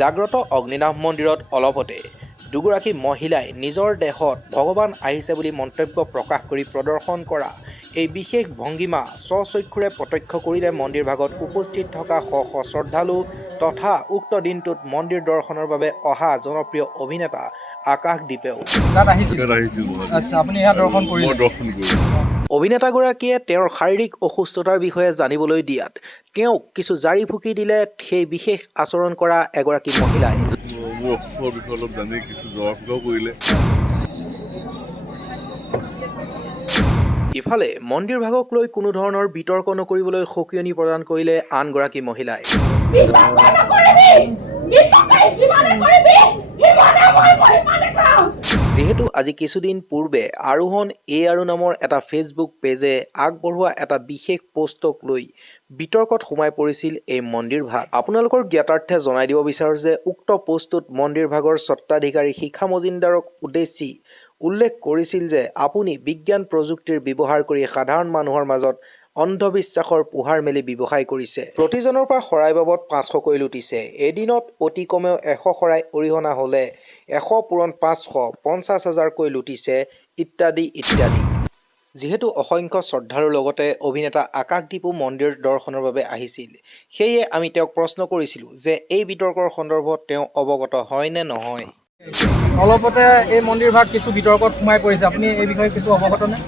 জাগ্ৰত অগ্নিনাভ মন্দিৰত অলপতে দুগৰাকী মহিলাই নিজৰ দেহত ভগৱান আহিছে বুলি মন্তব্য প্ৰকাশ কৰি প্ৰদৰ্শন কৰা এই বিশেষ ভংগীমা স্বচক্ষুৰে প্ৰত্যক্ষ কৰিলে মন্দিৰ ভাগত উপস্থিত থকা শ শ শ্ৰদ্ধালু তথা উক্ত দিনটোত মন্দিৰ দৰ্শনৰ বাবে অহা জনপ্ৰিয় অভিনেতা আকাশদ্বীপেও অভিনেতাগৰাকীয়ে তেওঁৰ শাৰীৰিক অসুস্থতাৰ বিষয়ে জানিবলৈ দিয়াত তেওঁক কিছু জাৰি ফুকি দিলে সেই বিশেষ আচৰণ কৰা এগৰাকী মহিলাই। ইফালে মন্দিৰ ভাগক লৈ কোনো ধৰণৰ বিতৰ্ক নকৰিবলৈ সকিয়নি প্ৰদান কৰিলে আনগৰাকী মহিলাই। যিহেতু আজি কিছুদিন পূৰ্বে আৰোহণ আৰু নামৰ এটা ফেচবুক পেজে আগবঢ়োৱা এটা বিশেষ পোষ্টক লৈ বিতৰ্কত সোমাই পৰিছিল এই মন্দিৰ ভাগ। আপোনালোকৰ জ্ঞাতাৰ্থে জনাই দিব বিচাৰো যে উক্ত পোষ্টটোত মন্দিৰ ভাগৰ স্বত্বাধিকাৰী শিখা মজিনদাৰক উদ্দেশ্যি উল্লেখ কৰিছিল যে আপুনি বিজ্ঞান প্ৰযুক্তিৰ ব্যৱহাৰ কৰি সাধাৰণ মানুহৰ মাজত অন্ধবিশ্বাসৰ পোহাৰ মেলি ব্যৱসায় কৰিছে। প্ৰতিজনৰ পৰা শৰাই বাবদ 500কৈ লুটিছে। এদিনত অতি কমেও 100 শৰাই অৰিহণা হ'লে 100 পূৰণ 500 50,000কৈ লুটিছে ইত্যাদি ইত্যাদি। যিহেতু অসংখ্য শ্ৰদ্ধাৰ লগতে অভিনেতা আকাশদ্বীপো মন্দিৰ দৰ্শনৰ বাবে আহিছিল, সেয়ে আমি তেওঁক প্ৰশ্ন কৰিছিলোঁ যে এই বিতৰ্কৰ সন্দৰ্ভত তেওঁ অৱগত হয় নে নহয়। অলপতে এই মন্দিৰ ভাগ কিছু বিতৰ্কত সোমাই পৰিছে, আপুনি এই বিষয়ে কিছু অৱগত নে?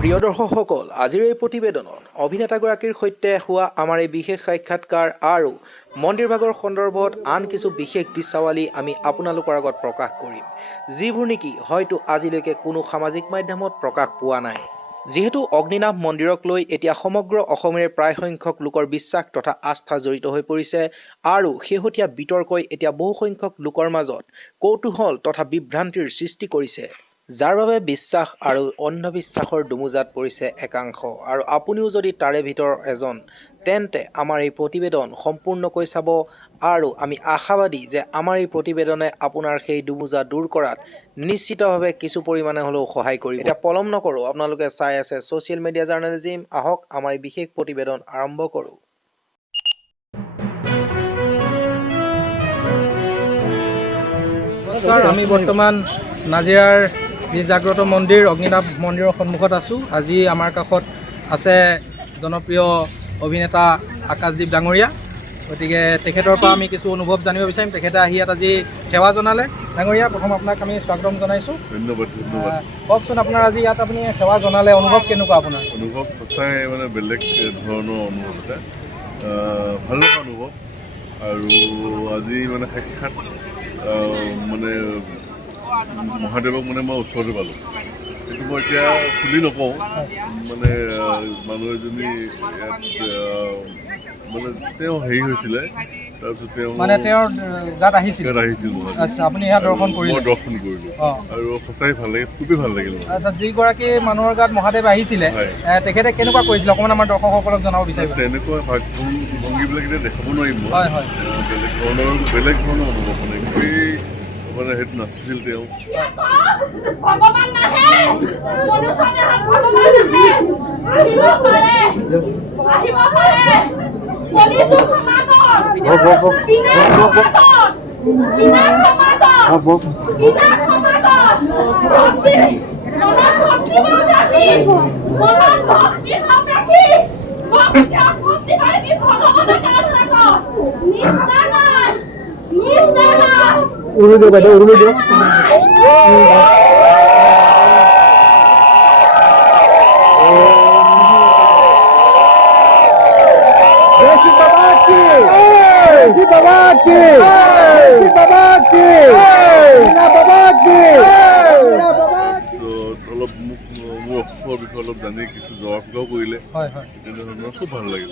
প্ৰিয় দৰ্শকসকল, আজিৰ এই প্ৰতিবেদনত অভিনেতাগৰাকীৰ সৈতে হোৱা আমাৰ এই বিশেষ সাক্ষাৎকাৰ আৰু মন্দিৰ ভাগৰ সন্দৰ্ভত আন কিছু বিশেষ দৃশ্যাৱলী আমি আপোনালোকৰ আগত প্ৰকাশ কৰিম, যিবোৰ নেকি হয়তো আজিলৈকে কোনো সামাজিক মাধ্যমত প্ৰকাশ পোৱা নাই। যিহেতু অগ্নিনাভ মন্দিৰক লৈ এতিয়া সমগ্ৰ অসমৰে প্ৰায় সংখ্যক লোকৰ বিশ্বাস তথা আস্থা জড়িত হৈ পৰিছে আৰু শেহতীয়া বিতৰ্কই এতিয়া বহু সংখ্যক লোকৰ মাজত কৌতূহল তথা বিভ্ৰান্তিৰ সৃষ্টি কৰিছে, যাৰ বাবে বিশ্বাস আৰু অন্ধবিশ্বাসৰ দুমোজাত পৰিছে একাংশ। আৰু আপুনিও যদি তাৰে ভিতৰৰ এজন, তেন্তে আমাৰ এই প্ৰতিবেদন সম্পূৰ্ণকৈ চাব আৰু আমি আশাবাদী যে আমাৰ এই প্ৰতিবেদনে আপোনাৰ সেই দুমোজা দূৰ কৰাত নিশ্চিতভাৱে কিছু পৰিমাণে হ'লেও সহায় কৰিব। এতিয়া পলম নকৰোঁ, আপোনালোকে চাই আছে ছ'চিয়েল মিডিয়া জাৰ্নেলিজিম। আহক আমাৰ এই বিশেষ প্ৰতিবেদন আৰম্ভ কৰোঁ। নমস্কাৰ, আমি বৰ্তমান নাজিৰাৰ যি জাগ্ৰত মন্দিৰ অগ্নিনাভ মন্দিৰৰ সন্মুখত আছোঁ। আজি আমাৰ কাষত আছে জনপ্ৰিয় অভিনেতা আকাশদ্বীপ ডাঙৰীয়া, গতিকে তেখেতৰ পৰা আমি কিছু অনুভৱ জানিব বিচাৰিম। তেখেতে আহি ইয়াত আজি সেৱা জনালে। ডাঙৰীয়া, প্ৰথম আপোনাক আমি স্বাগতম জনাইছোঁ। ধন্যবাদ। কওকচোন, আপোনাৰ আজি ইয়াত আপুনি সেৱা জনালে, অনুভৱ কেনেকুৱা আপোনাৰ? অনুভৱ সঁচাই মানে বেলেগ ধৰণৰ অনুভৱ এটা, ভাল লগা অনুভৱ। আৰু আজি মানে সাক্ষাৎ মানে মহাদেৱক মানে মই ওচৰতে পালোঁ। কিন্তু মই এতিয়া খুলি নকওঁ, মানে মানুহ এজনী ইয়াত মানে তেওঁ হেৰি হৈছিলে, তাৰপিছত তেওঁ মানে তেওঁৰ গাত আহিছিল। আচ্ছা, আপুনি ইয়াত দৰ্শন কৰিলে? মই দৰ্শন কৰিলোঁ আৰু সঁচাই ভাল লাগিল, খুবেই ভাল লাগিল। আচ্ছা, যিগৰাকী মানুহৰ গাত মহাদেৱ আহিছিলে তেখেতে কেনেকুৱা কৰিছিলে অকণমান আমাৰ দৰ্শকসকলক জনাব বিচাৰিব? তেনেকুৱা ভংগীবিলাক এতিয়া দেখাব নোৱাৰিম মই। হয়, বেলেগ ধৰণৰ অনুভৱ মানে খুবেই মানে সেইটো নাচিছিল তেওঁ। অলপ মোৰ অসুখৰ বিষয়ে অলপ জানি কিছু জবাব কৰিলে, তেনেধৰণৰ খুব ভাল লাগিল।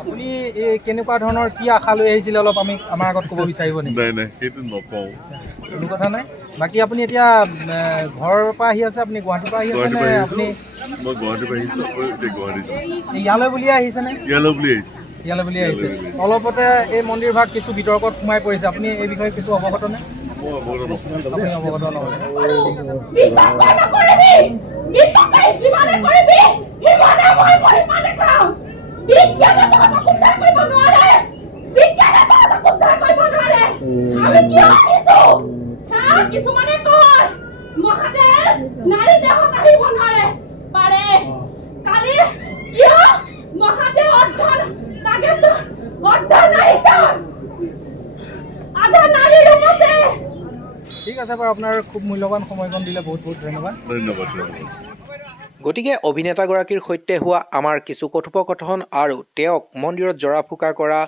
আপুনি কেনেকুৱা ধৰণৰ কি আশা লৈ আহিছিলে অলপ আমাৰ আগত ক'ব বিচাৰিব নেকি? নাই সেইটো নকওঁ। কোনো কথা নাই। বাকী আপুনি এতিয়া ঘৰৰ পৰা আহি আছে, আপুনি গুৱাহাটীৰ পৰা আহি আছে নে আপুনি? মই গুৱাহাটীৰ পৰা আহিছোঁ, এতিয়া গুৱাহাটী ইয়ালৈ বুলিয়ে আহিছেনে? ইয়ালৈ বুলি আহিছোঁ। ইয়ালৈ বুলি আহিছে। অলপতে এই মন্দিৰ ভাগ কিছু বিতৰ্কত সোমাই পৰিছে, আপুনি এই বিষয়ে কিছু অৱগত নে? মই অৱগত নহয়। আপুনি অৱগত নহয়। ঠিক আছে বাৰু, আপোনাৰ খুব মূল্যৱান সময়কণ দিলে বহুত বহুত ধন্যবাদ। ধন্যবাদ। গতিকে অভিনেতাগৰাকীৰ সৈতে হোৱা আমাৰ কিছু কথোপকথন আৰু তেওঁক মন্দিৰত জৰা ফুকা কৰা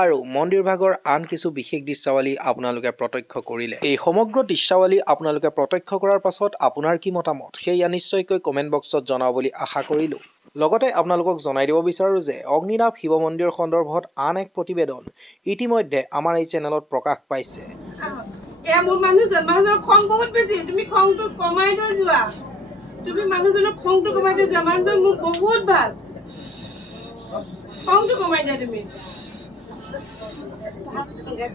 আৰু মন্দিৰ ভাগৰ আন কিছু বিশেষ দৃশ্যাৱলী আপোনালোকে প্ৰত্যক্ষ কৰিলে। এই সমগ্ৰ দৃশ্যাৱলী আপোনালোকে প্ৰত্যক্ষ কৰাৰ পাছত আপোনাৰ কি মতামত সেয়া নিশ্চয়কৈ কমেণ্ট বক্সত জনাব বুলি আশা কৰিলোঁ। লগতে আপোনালোকক জনাই দিব বিচাৰোঁ যে অগ্নিনাভ শিৱ মন্দিৰ সন্দৰ্ভত আন এক প্ৰতিবেদন ইতিমধ্যে আমাৰ এই চেনেলত প্ৰকাশ পাইছে। মোৰ মানুহজনৰ খং বহুত বেছি, তুমি খংটো কমাই থৈ যোৱা। তুমি মানুহজনৰ খংটো কমাই থৈ যোৱা। মানুহজন মোৰ বহুত ভাল, খংটো কমাই দিয়া তুমি।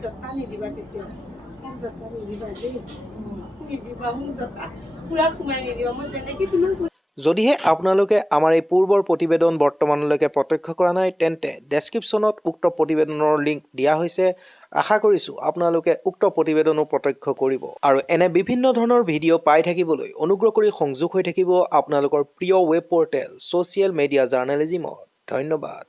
জতা নিদিবা কেতিয়াও, মোক জতা নিদিবা দেই, নিদিবা মোক জতা পুৰা সোমাই নিদিবা। মই যেনেকে তোমাক যদিহে আপোনালোকে আমাৰ এই পূৰ্বৰ প্ৰতিবেদন বৰ্তমানলৈকে প্ৰত্যক্ষ কৰা নাই তেন্তে ডেছক্ৰিপশ্যনত উক্ত প্ৰতিবেদনৰ লিংক দিয়া হৈছে। আশা কৰিছোঁ আপোনালোকে উক্ত প্ৰতিবেদনো প্ৰত্যক্ষ কৰিব আৰু এনে বিভিন্ন ধৰণৰ ভিডিঅ' পাই থাকিবলৈ অনুগ্ৰহ কৰি সংযোগ হৈ থাকিব আপোনালোকৰ প্ৰিয় ৱেব পৰ্টেল ছ'চিয়েল মিডিয়া জাৰ্নেলিজিমত। ধন্যবাদ।